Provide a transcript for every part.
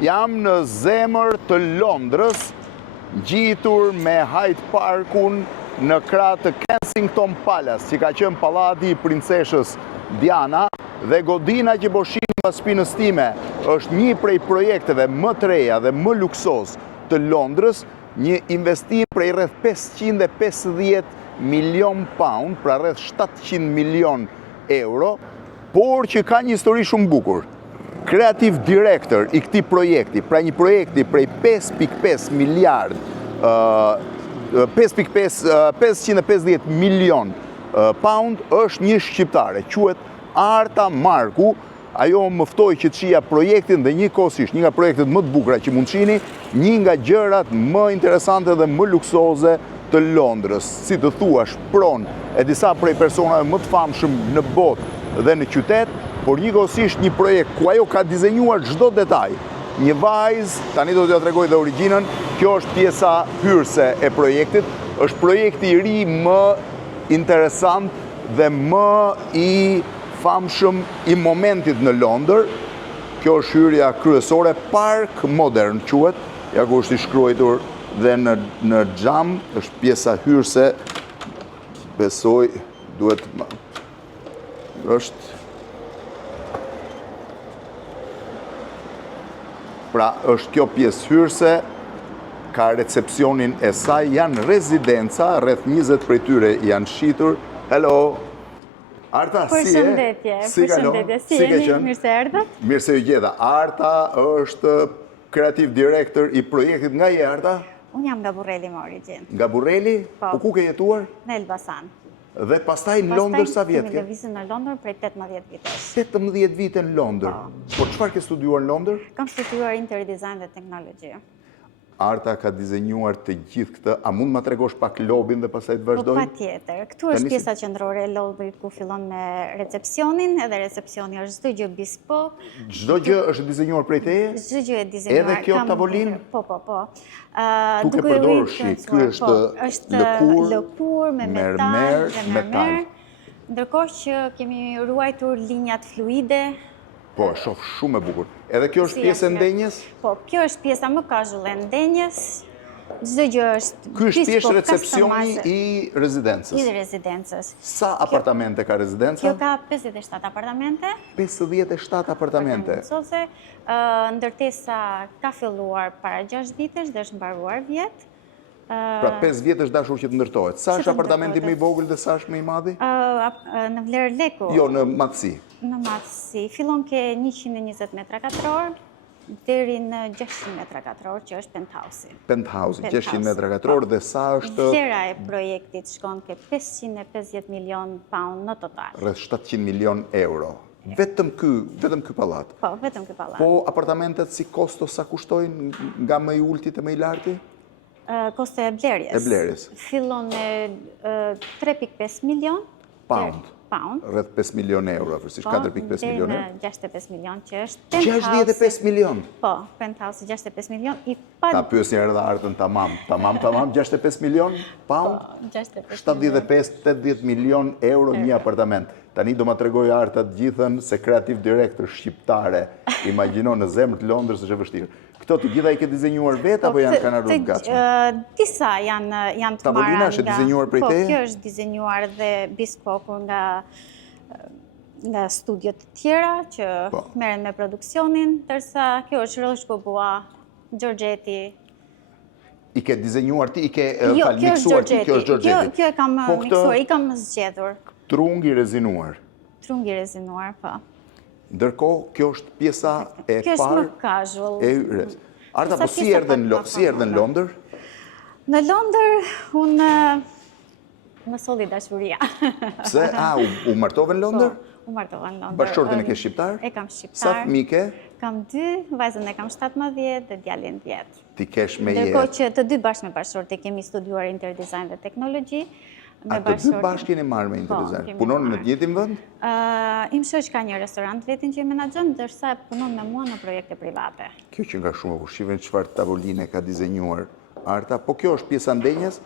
Jam në zemër të Londrës, gjitur me Hyde Parkun në krah të Kensington Palace, që ka qenë pallati i princeshës Diana, dhe godina që po shihni pas spinës time është një prej projekteve më të reja dhe më luksoz të Londrës, një investim prej rreth 550 milion pound, pra rreth 700 milion euro, por që ka një histori shumë bukur. Creative Director i këtij projekti, pra një projekti prej 5.5 miliard, 550 milion pound, është një shqiptare, quhet Arta Marku. Ajo më ftoi që të shija projektin dhe njëkohësisht një nga projektet më të bukura që mund shihni, një nga gjërat më interesante dhe më luksoze të Londrës, si të thuash, pronë e disa prej personave më të famshëm në botë dhe në qytet, por njëkohësisht një projekt ku ajo ka dizenjuar çdo detaj. Një vajzë, tani do t'ja tregoj dhe origjinën, kjo është pjesa hyrëse e projektit, është projekti i ri më interesant dhe më i famshëm i momentit në Londër. Kjo është hyrja kryesore, Park Modern quhet, ja ku është i shkruar dhe në xham, është pjesa hyrëse, besoj, duhet, është, pra është kjo pjesë hyrëse, ka recepcionin e saj, janë rezidenca, rreth 20 prej tyre janë shitur. Hello! Arta, si e? Përshëndetje, si jeni? Mirë se erdhët? Mirë se ju gjeta. Arta është Creative Director i projektit. Nga je, Arta? Unë jam nga Burreli më origjinë. Nga Burreli? Po ku ke jetuar? Në Elbasan. Dhe pastaj në Londër sa vjet ke? Pastaj kemi lëvizur në Londër prej 18 vitesh. 18 vite në Londër. Por çfarë ke studiuar në Londër? Kam studiuar interior design dhe teknologji. Arta ka dizenjuar të gjithë këtë. A mund ma tregosh pak lobin dhe pastaj të vazhdojmë? Po patjetër. Këtu është pjesa qendrore e lobit ku fillon me recepcionin, edhe recepcioni është çdo gjë bespoke. Çdo gjë është dizenjuar prej teje? Çdo gjë e dizenjuar. Edhe kjo tavolinë? Po. Tu ke përdorur shi, ky është lëkur me metal dhe mermer. Ndërkohë që kemi ruajtur linjat fluide. Po, shoh shumë e bukur. Edhe kjo është pjesë e ndenjes? Po, kjo është pjesa më casual e ndenjes. Çdo gjë është. Ky është thjesht recepcioni i rezidencës. I rezidencës. Sa apartamente ka rezidenca? Kjo ka 57 apartamente. 57 apartamente. Ndërtesa ka filluar para 6 vitesh dhe është mbaruar vjet. Pra 5 vjet është dashur që të ndërtohet. Sa është apartamenti më i vogël dhe sa është më i madhi? Në vlerë leku. Jo, në madhësi. Në madhësi. Fillon ke 120 metra katror deri në 600 metra katror, që është penthouse-i. Penthouse, 600 metra katror dhe sa është... Vlera e projektit shkon ke 550 milion pound në total. Rreth 700 milion euro. Vetëm ky pallat. Po, vetëm ky pallat. Po apartamentet si kosto sa kushtojnë nga më i ulti te më i larti? Kosto e blerjes. E blerjes. Fillon me 3.5 milion pound. Rreth 5 milion euro, afërsisht 4.5 milion euro. Deri në 65 milion, që është penthouse. 65 milion? Po, penthouse 65 milion. Ta pyes një herë dhe Artën tamam, 65 milion pound? Po, 65 75-80 milion euro një apartament. Tani do ma tregoj Arta të gjithën se Creative Director shqiptare, imagjino në zemër të Londrës është e vështirë. Këto të gjitha i ke dizenjuar vetë apo kanë ardhur të gatshme? Disa janë të marra nga... Tavolina është dizenjuar prej teje? Po, kjo është dizenjuar dhe bespoke nga studiot të tjera që merren me produksionin, ndërsa kjo është Roche Bobois, Giorgetti. I ke dizenjuar ti, i ke miksuar ti, kjo është Giorgetti? Kjo e kam miksuar, i kam zgjedhur. Trungi rezinuar? Trungi rezinuar, po. Ndërkohë, kjo është pjesa e parë... Kjo është më casual. Arta, po si erdhen në Londër? Në Londër, unë më solli dashuria. Pse? U martove në Londër? U martova në Londër. Bashkëshortin e ke shqiptar? E kam shqiptar. Sa fëmijë ke? Kam 2, vajzën e kam 17 dhe djalin 10. Ti kesh me jetë? Ndërkohë që të 2 bashkë me bashkëshorti kemi studiuar interior design dhe teknologji. A të 2 bashkë keni marrë me interior design? Punon në të njëjtin vend? Im shoq ka një restorant vetin që i menaxhon, ndërsa punon me mua në projekte private. Kjo që nga shumë shiven çfarë tavoline ka dizenjuar Arta, po kjo është pjesa ndenjes?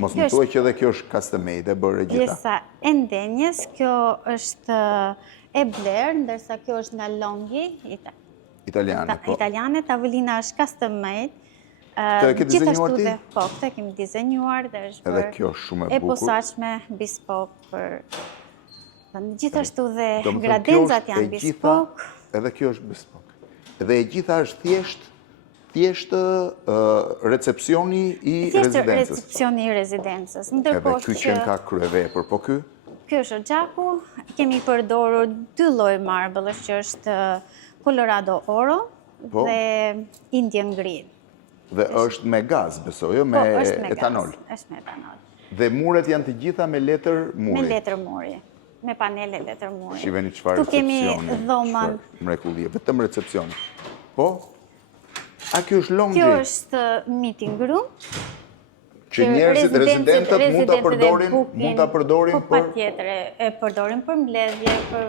Mos më thuaj që edhe kjo është custom made, e bërë gjitha. Pjesa e ndenjes, kjo është e bler, ndërsa kjo është nga Longi, Italiane, po. Italiane, tavolina është custom made. Këtë e ke dizenjuar ti? Po, këtë e kemi dizenjuar dhe është Edhe kjo është shumë e bukur. posaçme, bespoke për... Gjithashtu dhe Do më thënë, gradenzat kjo është janë e gjitha- bespoke. Edhe kjo është bespoke. Dhe e gjitha është thjesht recepcioni i Thjesht rezidencës. recepcioni i rezidencës. Edhe Ndërkohë ky që ka kryevepër, po ky? Ky është gjaku, kemi përdorur 2 lloj marbëllësh që është Colorado Oro Po. dhe Indian Green. Dhe është me gaz, besoj, jo me Po, është me etanol. gaz, është me etanol. Dhe muret janë të gjitha me letër muri. Me letër muri, me panele letër muri. Shiveni çfarë Tu kemi recepcioni, dhomën. çfarë mrekullie, vetëm recepcioni. Po? A kjo është lounge? Kjo është meeting room. Që njerëzit, rezidentët mund ta përdorin Po, për patjetër e përdorin për mbledhje, për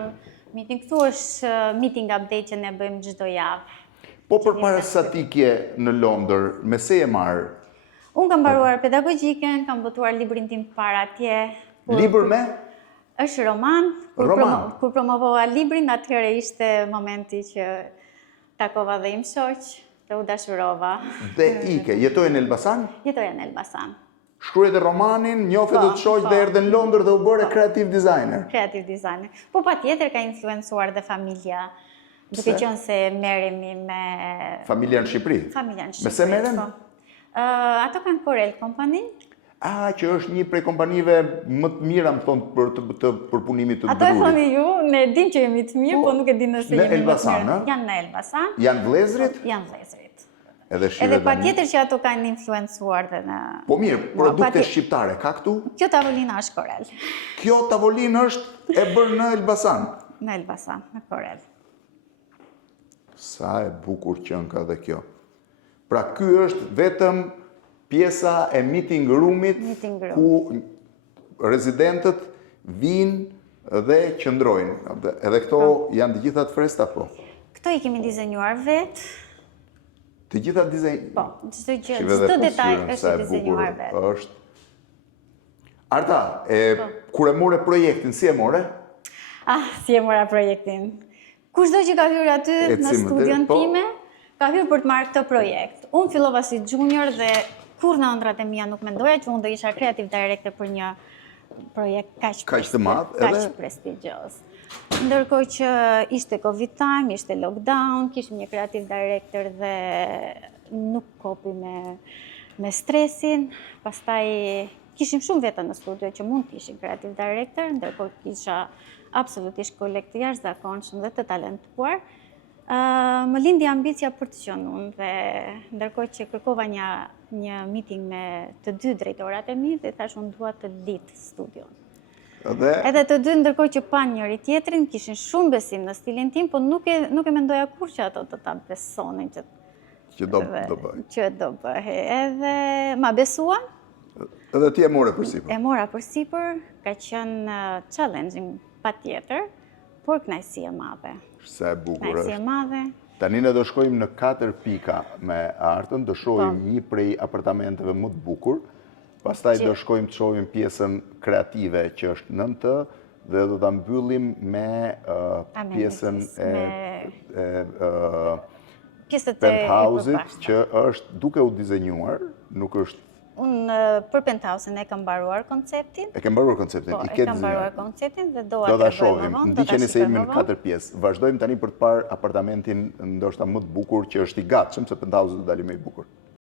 meeting. Këtu është meeting update që ne bëjmë çdo javë. Po përpara sa ti kje në Londër, me se e marë? Unë kam mbaruar pedagogjikën, kam botuar librin tim para atje. Libër me? Është roman. Roman. Kur promovova librin, atëherë ishte momenti që takova dhe im shoq, dhe u dashurova. Dhe ike, jetojë në Elbasan? Jetoja në Elbasan. Shkruaj dhe romanin, njofe Po, dhe të shoq po. dhe erdhe në Londër dhe u bëre creative designer. Creative designer. Po patjetër ka influencuar dhe familja, duke qenë se merremi me Familja në Shqipëri? familja në Shqipëri. Me se merren? Po. Ato kanë Corel Company. Që është një prej kompanive më të mira, më thonë, për përpunimit të Ato e drurit. thoni ju, ne dim që jemi të mirë, po nuk e dim nëse Në jemi më të Elbasan, mirë. a? Janë në Elbasan. Janë vlezrit? Janë vlezrit. Edhe shive Edhe tani. patjetër që ato kanë influencuar dhe në... Po mirë, produkte patjetër. shqiptare, ka këtu? Kjo tavolina është Corel. Kjo tavolinë është e bërë në Elbasan. Në Elbasan, në Corel. Sa e bukur qënë ka dhe kjo. Pra ky është vetëm pjesa e meeting roomit Meeting room. ku rezidentët vinë dhe qëndrojnë. Edhe këto janë të gjitha të fresta, po. Këto i kemi dizenjuar vetë. Të gjitha dizenj... Po, çdo gjë, Shive dhe çdo detaj posturën, është sa i e bukur dizenjuar vetë. është. Arta, kur e more projektin, si e more? Si e mora projektin. Kushdo që ka hyrë aty në si më studion po. time, ka hyrë për të marrë këtë projekt. Unë fillova si junior dhe kur në ëndrat e mia nuk mendoja që unë do isha creative director për një projekt Kaq të madh, kaq edhe? prestigjioz. Ndërkohë që ishte Covid time, ishte lockdown, kishim një creative director dhe nuk kopi me stresin. Pastaj kishim shumë veta në studio që mund të ishin creative director, ndërkohë kisha absolutisht kolekt të jashtëzakonshëm dhe të talentuar. Më lindi ambicia për të qenë unë dhe ndërkohë që kërkova një meeting me të dy drejtorat e mi dhe thash unë dua të lidh studion. Edhe të dy ndërkohë që pan njëri tjetrin, kishin shumë besim në stilin tim, po nuk e mendoja kur që ato të ta besonin Që do bëj. që do bëhe. Edhe ma besuan, Edhe ti e more për sipër. e mora për sipër, ka qenë challenging patjetër, por kënaqësi e madhe. Sa e bukur Kënaqësi e është. madhe. Tani ne do shkojmë në 4 pika me Artën, do shohim një prej apartamenteve më të bukur, pastaj do shkojmë të shohim pjesën kreative që është nën të, dhe do ta mbyllim me pjesën Pjesët e penthousit që është duke u dizenjuar, nuk është. Unë për penthouse-in e kam mbaruar konceptin. E ke mbaruar konceptin, Po, i e ke kam mbaruar dizenjuar. konceptin dhe Do ta shohim. Ndiqeni se jemi në 4 pjesë. Vazhdojmë tani për të parë apartamentin ndoshta më të bukur që është i gatshëm, se penthouse do dalim më i bukur.